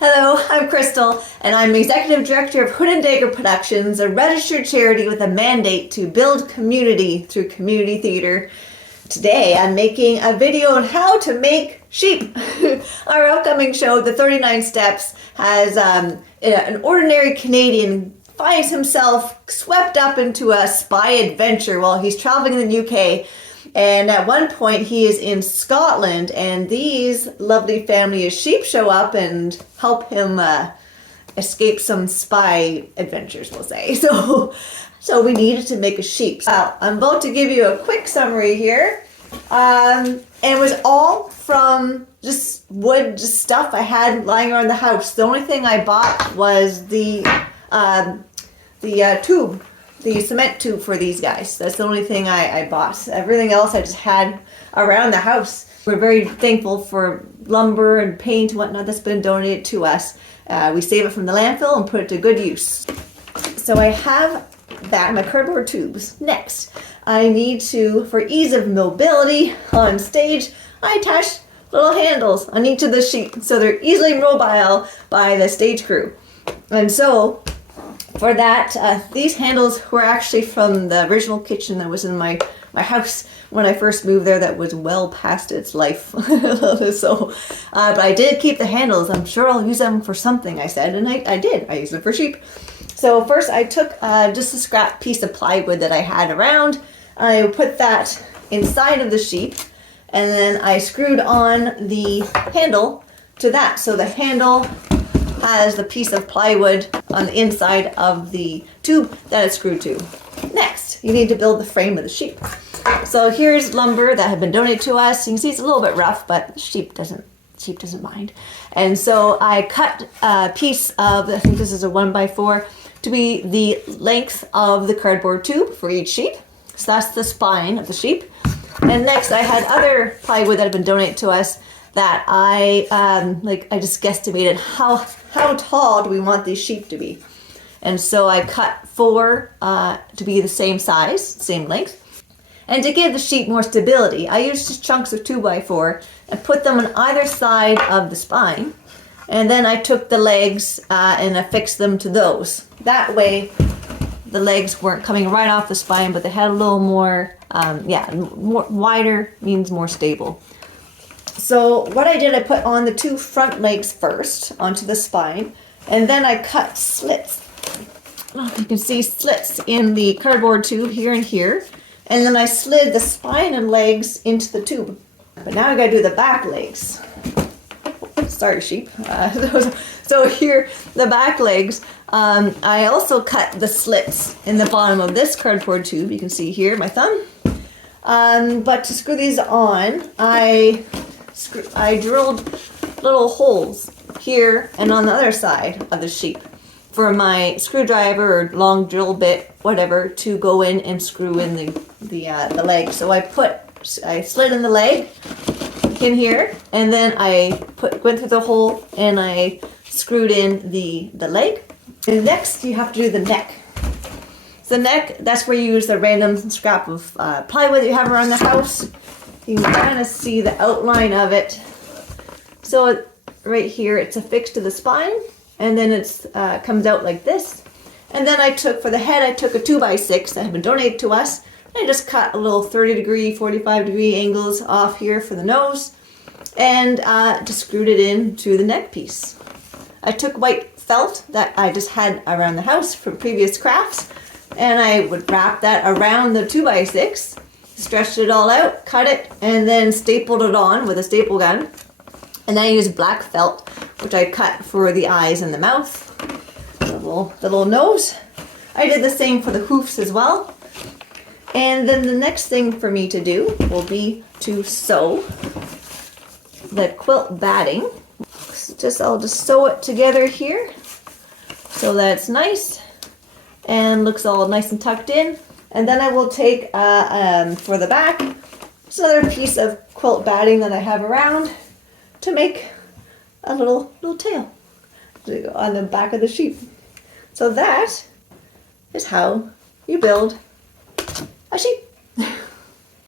Hello, I'm Crystal, and I'm Executive Director of Hood and Dagger Productions, a registered charity with a mandate to build community through community theater. Today, I'm making a video on how to make sheep. Our upcoming show, The 39 Steps, has an ordinary Canadian finds himself swept up into a spy adventure while he's traveling in the UK. And at one point he is in Scotland, and these lovely family of sheep show up and help him escape some spy adventures, we'll say. So we needed to make a sheep. I'm about to give you a quick summary here. And it was all from just wood, just stuff I had lying around the house. The only thing I bought was the tube. The cement tube for these guys. That's the only thing I bought. Everything else I just had around the house. We're very thankful for lumber and paint and whatnot that's been donated to us. We save it from the landfill and put it to good use. So I have back my cardboard tubes. Next, I need to, for ease of mobility on stage, I attach little handles on each of the sheep so they're easily mobile by the stage crew. And so for that, these handles were actually from the original kitchen that was in my house when I first moved there that was well past its life. But I did keep the handles. I'm sure I'll use them for something, I said, and I did. I used them for sheep. So first I took just a scrap piece of plywood that I had around. I put that inside of the sheep, and then I screwed on the handle to that. So the handle has the piece of plywood on the inside of the tube that it's screwed to. Next, you need to build the frame of the sheep. So here's lumber that had been donated to us. You can see it's a little bit rough, but the sheep doesn't mind. And so I cut a piece of, I think this is a 1x4, to be the length of the cardboard tube for each sheep. So that's the spine of the sheep. And next I had other plywood that had been donated to us that I just guesstimated how tall do we want these sheep to be. And so I cut 4 to be the same size, same length. And to give the sheep more stability, I used just chunks of 2x4 and put them on either side of the spine. And then I took the legs and affixed them to those. That way the legs weren't coming right off the spine, but they had a little more, more wider means more stable. So what I did, I put on the 2 front legs first onto the spine, and then I cut slits. You can see slits in the cardboard tube here and here, and then I slid the spine and legs into the tube. But now I gotta do the back legs. Sorry, sheep. So here, the back legs, I also cut the slits in the bottom of this cardboard tube. You can see here, my thumb. But to screw these on, I drilled little holes here and on the other side of the sheep for my screwdriver or long drill bit, whatever, to go in and screw in the leg. So I slid in the leg in here, and then I went through the hole and I screwed in the leg. And next you have to do the neck. So the neck, that's where you use the random scrap of plywood that you have around the house. You can kind of see the outline of it. So right here, it's affixed to the spine, and then it comes out like this. And then for the head, I took a 2x6 that had been donated to us. I just cut a little 30-degree, 45-degree angles off here for the nose, and just screwed it into the neck piece. I took white felt that I just had around the house from previous crafts, and I would wrap that around the 2x6. Stretched it all out, cut it, and then stapled it on with a staple gun. And then I used black felt, which I cut for the eyes and the mouth, the little nose. I did the same for the hoofs as well. And then the next thing for me to do will be to sew the quilt batting. I'll just sew it together here so that it's nice and looks all nice and tucked in. And then I will take, for the back, just another piece of quilt batting that I have around to make a little tail to go on the back of the sheep. So that is how you build a sheep.